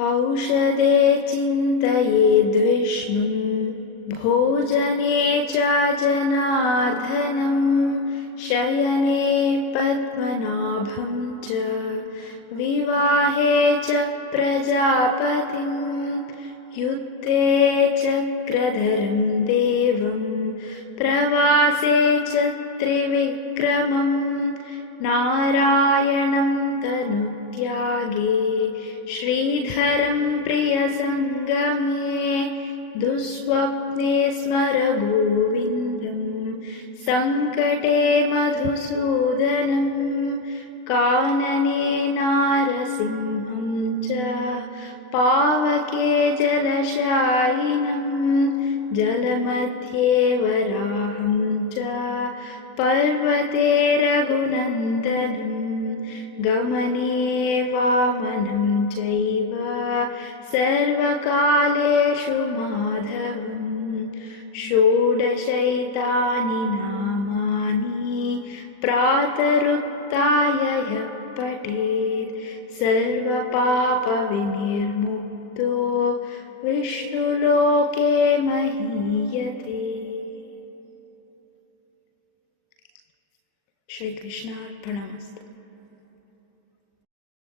औषधे चिन्तयेद्विष्णुं भोजने च जनार्दनं शयने पद्मनाभं च विवाहे च प्रजापतिं युद्धे चक्रधरं देवं प्रवासे च त्रिविक्रमं नारायणं तनुत्यागे श्रीधरं प्रियसङ्गमे दुःस्वप्ने स्मर गोविन्दं सङ्कटे मधुसूदनं कानने नारसिंहं च पावके जलशायिनं जलमध्ये वराहं च पर्वते रघुनन्दनं गमने वामनं चैव सर्वकालेषु माधवं षोडशैतानि नामानि प्रातरुत्थाय यः पठेत् सर्वपापविनिर्मुक्तो विष्णुलोके महीयते। श्रीकृष्णार्पणमस्तु।